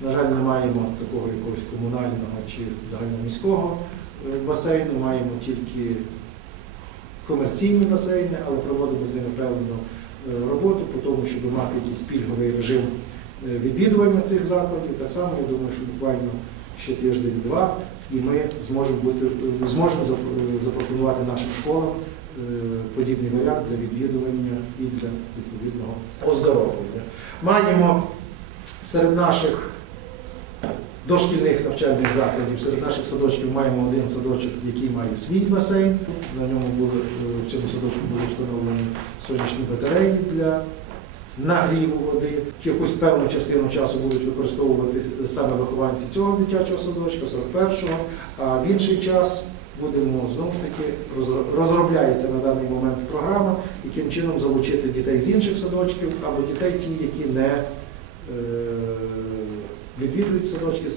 На жаль, не маємо такого якогось комунального чи загальноміського е, басейну, маємо тільки комерційні басейни, але проводимо з ними певну е, роботу по тому, щоб мати якийсь пільговий режим е, відвідування цих закладів. Так само, я думаю, що буквально ще тиждень-два, і ми зможемо бути зможемо запропонувати нашим школам подібний варіант для відвідування і для відповідного оздоровлення. Маємо серед наших дошкільних навчальних закладів, серед наших садочків маємо один садочок, який має свій басейн. На ньому були е, в цьому садочку були встановлені сонячні батареї для нагріву води. Якусь певну частину часу будуть використовувати саме вихованці цього дитячого садочка, 41-го, а в інший час будемо знову ж таки розробляється на даний момент програма, яким чином залучити дітей з інших садочків або дітей ті, які не е, відвідують садочки